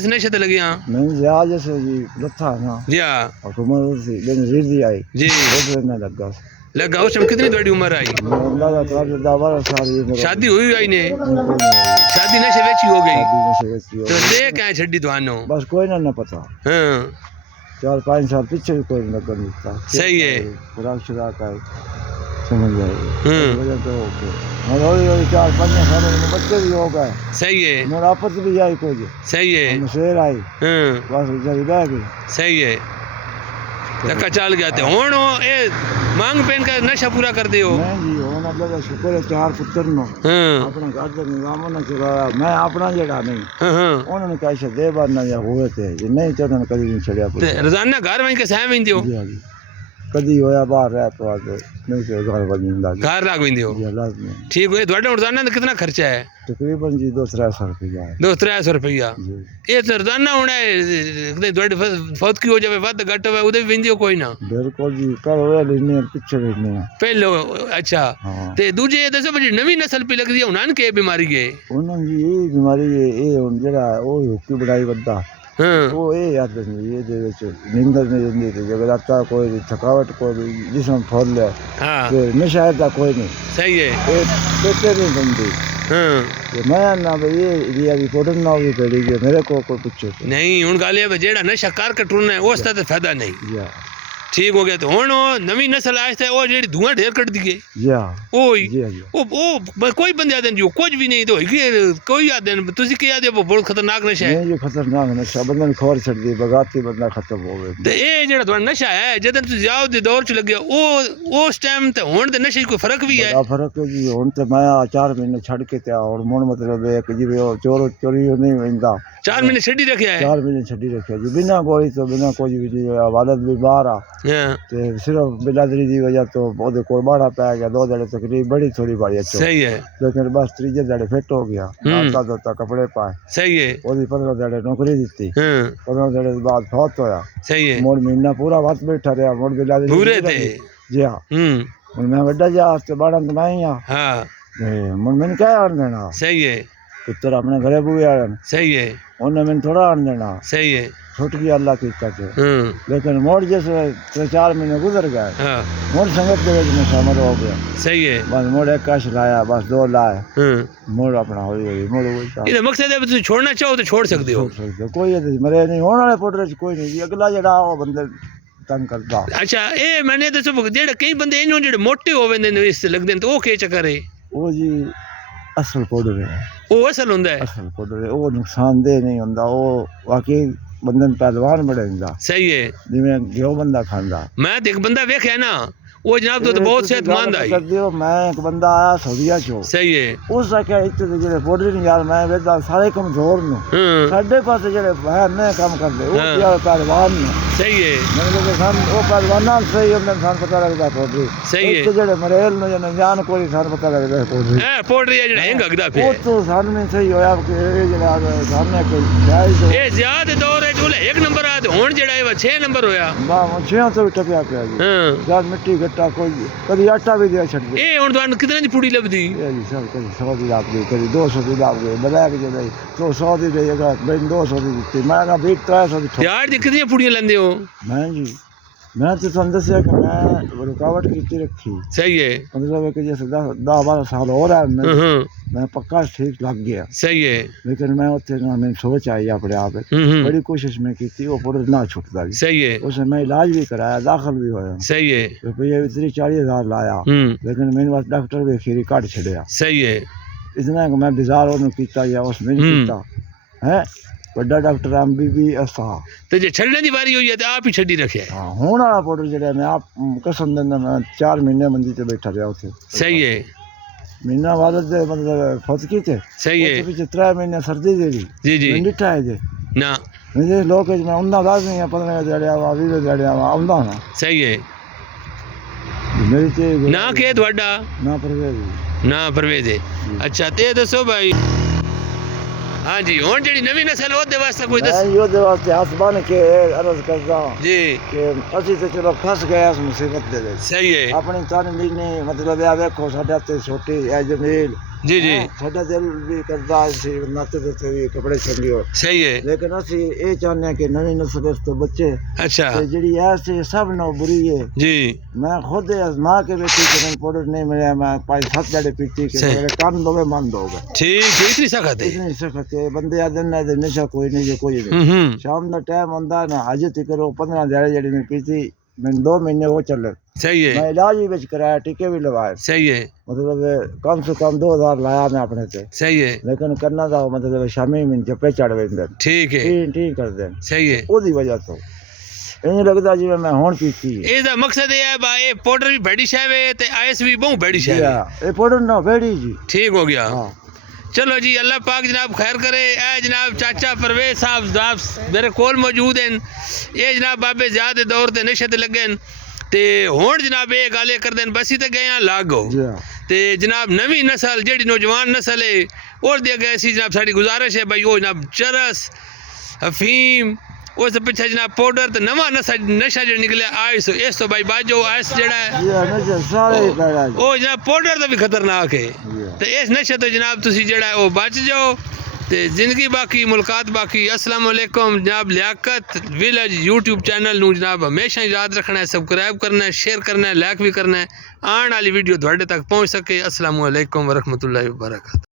इस नशे ते लगी हां नहीं आज जैसे जी लथा ना जी हां हुकूमत से बेनजीर दी आई जी उसने लगा लगा उस टाइम कितनी बड़ी उम्र आई अल्लाह का तार 12 साल ये मेरा शादी हुई आई ने शादी शादी नशे वेची हो गई नशे वेची हो तो देख क्या छड़ी थानो बस कोई ना पता हां 4-5 साल पीछे भी कोई लगन नहीं सही है खुराक शुराक है समझ जाए वजह तो और हौली 4-5 साल में बच्चे भी हो गए सही है मेरा आपस भी आई कुछ सही है शेर आई हां बस बेचारी बह गई सही है धक्का चल गया ते हुण ए मांग पेन का नशा पूरा कर दियो नहीं जी हुण अल्लाह दा शुक्र है 4 पुत्र नो हां अपना घर दा निजाम ना चलाया मैं अपना जेड़ा नहीं हां उन्होंने कैसे दे बाना या हुए थे जे नहीं तो उन्होंने कभी नहीं छड़या ते रोजाना घर वहीं के सह वेंदियो जी हाँ जी कदी होया बाहर रह तो आज नहीं से घर वजन लाग घर लाग वेंदियो जी लाजमी ठीक है ਤੁਹਾਡਾ रोजाना ਦਾ कितना खर्चा है तकरीबन जी 200-300 रुपया है 200-300 रुपया जी ये तो रोजाना होना है ਤੁਹਾਡੇ ਫੌਤ ਕੀ ਹੋ ਜਾਵੇ ਵੱਧ ਘੱਟ ਹੋਵੇ ਉਹਦੇ ਵੀ ਵਿੰदियो ਕੋਈ ਨਾ बिल्कुल जी कल होया लेने पीछे लेने ਪਹਿਲੋ ਅੱਛਾ हां ਤੇ ਦੂਜੇ ਇਹ ਦੱਸੋ ਜਿਹੜੀ ਨਵੀਂ ਨਸਲ ਪੀ ਲੱਗਦੀ ਹੈ ਉਹਨਾਂ ਨੂੰ ਕੀ ਬਿਮਾਰੀ ਹੈ उन्होंने जी ये बीमारी ये हुन जेड़ा ओ हुक्की बढ़ाई बद्दा ਹਾਂ वो ये याद नहीं ये दे विच नींदर नहीं जंदी ते जगराता कोई थकावट कोई जिसम फुल है ਹਾਂ ते नशा दा कोई नहीं ਸਹੀ ਹੈ ये पेटे नहीं बंदी ਹਾਂ ते मैं ना भाई ये रिपोर्ट ना होगी पड़ी कि मेरे को कोई पूछे ਨਹੀਂ ਹੁਣ ਗੱਲ ਇਹ ਹੈ ਜਿਹੜਾ ਨਸ਼ਾ ਕਰ ਕਟਰਨਾ ਹੈ ਉਸ ਦਾ ਤਾਂ ਫਾਇਦਾ ਨਹੀਂ या ਠੀਕ ਹੋ ਗਿਆ ਤੇ ਹੁਣ ਉਹ ਨਵੀਂ ਨਸਲ ਆਇਸਤਾ ਉਹ ਜਿਹੜੀ ਧੂਆਂ ਢੇਰ ਕੱਢਦੀ ਹੈ या ਉਹੀ जी जी ਉਹ ਕੋਈ ਬੰਦੇ ਆਦੇ ਜੋ ਕੁਝ ਵੀ ਨਹੀਂ ਤੋਂ ਕੋਈ ਆਦੇ ਤੁਸੀਂ ਕੀ ਆਦੇ ਬਹੁਤ ਖਤਰਨਾਕ ਨਸ਼ਾ ਹੈ नहीं ये खतरनाक नशा बंदे ने खबर छड़ दी बगाती बंदा खत्म हो गए ਤੇ ਇਹ ਜਿਹੜਾ ਤੁਹਾਡਾ ਨਸ਼ਾ ਹੈ ਜਦੋਂ ਤੁਸੀਂ ਜਾਓ ਦੇ ਦੌਰ ਚ ਲੱਗਿਆ ਉਹ ਉਸ ਟਾਈਮ ਤੇ ਹੁਣ ਦੇ ਨਸ਼ੇ 'ਚ ਕੋਈ ਫਰਕ ਵੀ ਹੈ बड़ा फर्क है जी हुन ते मैं 4 महीने छड़ के ते और मुन मतलब एक जी वो चोरी नहीं वेंदा 4 महीने छड़ी रखिया है 4 महीने छड़ी रखा जी बिना गोली तो बिना कुछ भी जी हालत भी बाहर आ हाँ ते सिर्फ बिलादरी दी वजह तो ओदे कोल बाड़ा पै गया 2 दड़े तकरीब बड़ी थोड़ी बाड़ी अच्छो सही है लेकिन बस तीजे दड़े फिट हो गया नाता दोता कपड़े पाए सही है ओदी 15 दड़े नौकरी दी हाँ 15 दड़े बाद फौत होया सही है मोड़ महीना पूरा वक्त बैठा रहा मोड़ बिलादरी पूरे थे जी हां हुन मैं बड़ा जा ते बाड़ा तो मैं ही हाँ मुन मैंने क्या आन देना सही है पुत्र अपने घरे बुए आन सही है उन्हें मैंने थोड़ा आन देना सही है छूट गया अल्लाह की करके हाँ लेकिन मोड़ जैसे 3-4 महीने गुजर गए हाँ मोड़ संगत के में शामिल हो गया सही है बस मोड़ एक काश लाया बस 2 लाए हाँ मोड़ अपना हो गई मोड़ वही ये मकसद है तुम छोड़ना चाहो तो छोड़ सकते हो कोई मरे नहीं होने वाले पोटर कोई नहीं जी अगला जड़ा वो बंदे तंग करदा अच्छा ये मैंने दसो जेड़े कई बंदे इन्हों जेड़े मोटे हो वेंदे ने इस लगदे तो वो के चक्कर है वो जी असल पाउडर है वो असल हुंदा है असल पाउडर है वो नुकसानदेह नहीं हुंदा वो वाकई बंदे पहलवान बढ़ेंदा सही है जिवें घ्यो बंदा खांदा मैं तो एक बंदा वेख्या ना वो जनाब तो बहुत सेहतमंद आई मैं एक बंदा आया सऊदीया चो सही है उस आख्या इत्ते दे जेड़े पाउडर नहीं यार मैं वेदा सारे कमजोर नु हाँ साडे पास जेड़े बाहर ने काम करदे वो यार पहलवान ने सही है मैंने कहा सन वो पहलवाना सही हमने सन पता लगदा पाउडर सही है इत्ते जेड़े मरेल नु जने जान कोई सन पता लगदा पाउडर ए पोडरी जेड़ा हेंग अगदा पे वो तो सन में सही होया कि ये जेड़ा सामने कोई जायज हो ए ज्यादा दौर है जोले 1 नंबर आ तो हुन जेड़ा है 6 नंबर होया बा मुझे तो टपया पे जी हां जान मिट्टी गट्टा कोई कभी आटा भी दिया छड़ दे ए हुन तो कितने दी पूड़ी लबदी ये जी सब कभी 100 दी लाप गई कभी 200 दी लाप गई ब्लैक जो गई तो 100 दी देगा ben 200 दी दी मैं का भी 300 दी यार दी कितनी पूड़ियां लेंदे हो मैं जी मैं तो तुम दसिया कि मैं रुकावट की रखी सही है मतलब कि जैसे 10-12 साल हो रहा है मैं पक्का ठीक लग गया सही है लेकिन मैं उत्ते ना मैं सोच आई अपने आप बड़ी कोशिश में की थी वो पूरा ना छुटता भी सही है उसे मैं इलाज भी कराया दाखिल भी होया सही है रुपये 30-40 लाया लेकिन मैंने बस डॉक्टर भी खीरी काट छड़िया सही है इतना कि मैं बाजार ओनू कीता या उसमें नहीं कीता है बड़ा डॉक्टर एमबीबी असा तो जे छड़ने दी बारी होई है तो आप ही छड़ी रखे हां होना वाला पाउडर जेड़ा मैं आप कसम देना मैं 4 महीने मंदी ते बैठा रहा उथे सही है महीना बाद दे मतलब फतकी थे सही है पीछे 3 महीने सर्दी दे दी जी जी मिठा है जे ना मुझे लोग मैं उन्दा दास नहीं 15 जड़िया वा 20 जड़िया वा आंदा ना सही है मेरी ते ना के ਤੁਹਾਡਾ ना परवेज ना परवेज है अच्छा ते दसो भाई हाँ जी हुन जेडी नवी नस्ल ओदे वास्ते कोई दस मैं यो दे वास्ते हाथ बांध के अर्ज करदा जी कि असि तो चलो फंस गए इस मुसीबत दे सही है अपनी तन भी नहीं मतलब या देखो साडे ते छोटी ए जमील जी जी ਸਾਡਾ ਦਿਲ ਵੀ ਕਰਦਾ ਸੀ ਨੱਚ ਦੇ ਵੀ ਕੱਪੜੇ ਚੰਗੇ ਹੋ सही है ਲੇਕਿਨ ਅਸੀਂ ਇਹ ਚਾਹੁੰਦੇ ਹਾਂ ਕਿ ਨਵੀਂ ਨਸਲ ਇਸ ਤੋਂ ਬੱਚੇ अच्छा ਤੇ ਜਿਹੜੀ ਐਸੀ ਸਭ ਨੂੰ ਬੁਰੀ ਹੈ जी ਮੈਂ ਖੁਦ ਅਜ਼ਮਾ ਕੇ ਵੇਖੀ ਕਿ ਮੈਨੂੰ ਪਾਊਡਰ ਨਹੀਂ ਮਿਲਿਆ ਮੈਂ 5-7 ਜੜੇ ਪੀਤੀ ਕਿ ਸਹੀ। ਮੇਰੇ ਕੰਨ ਦੋਵੇਂ ਬੰਦ ਹੋ ਗਏ ठीक है इतनी सख्त है ਇਤਨੀ ਸਖਤ ਹੈ ਬੰਦੇ ਆਦਨ ਨਾ ਦੇ ਨਸ਼ਾ ਕੋਈ ਨਹੀਂ ਜੇ ਕੋਈ ਨਹੀਂ ਸ਼ਾਮ ਦਾ ਟਾਈਮ ਹੁੰਦਾ ਨਾ ਅਜੇ ਤੱਕ ਉਹ 15 ਦਿਹਾੜੇ ਜਿਹੜੀ ਮੈਂ ਪੀਤੀ ਮੈਨੂੰ 2 ਮਹੀਨੇ ਉਹ ਚੱਲੇ सही है ਮੈਂ ਇਲਾਜ ਵੀ ਵਿੱਚ ਕਰਾਇਆ ਟੀਕੇ ਵੀ ਲਵਾਏ सही है ਮਤਲਬ ਕਮ ਸੇ ਕਮ 2000 ਲਾਇਆ ਮੈਂ ਆਪਣੇ ਤੇ सही है ਲੇਕਿਨ ਕੰਨਾਂ ਦਾ ਮਤਲਬ ਸ਼ਾਮੀ ਮੈਨੂੰ ਜੱਪੇ ਚੜ ਵੈਂਦੇ ठीक है ਠੀਕ ਕਰਦੇ ਨੇ। सही है ਉਹਦੀ ਵਜ੍ਹਾ ਤੋਂ ਇਹ ਲੱਗਦਾ ਜਿਵੇਂ ਮੈਂ ਹੁਣ ਪੀਤੀ ਹੈ ਇਹਦਾ ਮਕਸਦ ਇਹ ਹੈ ਬਾ ਇਹ ਪਾਊਡਰ ਵੀ ਬੜੀ ਸ਼ੈ ਵੇ ਤੇ ਆਇਸ ਵੀ ਬਹੁਤ ਬੜੀ ਸ਼ੈ ਵੇ ਇਹ ਪਾਊਡਰ ਨਾ ਫੇੜੀ ਜੀ ठीक हो गया ਹਾਂ चलो जी अल्लाह पाक जनाब खैर करे ए जनाब चाचा परवेज साहब जनाब मेरे कोल मौजूद हैं ये जनाब बाबे ज़्यादा दौर ते नशे ते लगे ते हुण जनाब ये गल कर देन बसी ते गए लागो ਜੀ ਹਾਂ ते जनाब नवी नस्ल जेड़ी नौजवान नस्ल है और दे गए सी जनाब साड़ी गुजारिश है भाई वो जनाब चरस अफीम उस पिछे जनाब पाउडर ते नवा नशा जो निकले आइस इस तो भाई बाजो आइस जेड़ा है ਜੀ ਹਾਂ ਨਸ਼ਾ ਸਾਰੇ ਹੀ ਪੈਣਾ ਜੀ ਉਹ ਜਨਾਬ ਪਾਊਡਰ ਦਾ ਵੀ ਖਤਰਨਾਕ ਹੈ ਜੀ ਹਾਂ। ਤੇ ਇਸ ਨਸ਼ੇ ਤੋਂ ਜਨਾਬ ਤੁਸੀਂ ਜਿਹੜਾ ਹੈ ਉਹ ਬਚ ਜਾਓ ਤੇ ਜ਼ਿੰਦਗੀ ਬਾਕੀ ਮੁਲਾਕਾਤ ਬਾਕੀ अस्सलाम वालेकुम जनाब लियाकत विलेज यूट्यूब चैनल ਨੂੰ जनाब हमेशा याद रखना है सब्सक्राइब करना है शेयर करना है लाइक भी करना है आने वाली वीडियो ਤੁਹਾਡੇ ਤੱਕ पहुंच सके अस्सलाम वालेकुम वरहमतुल्लाहि वबरकातुहू।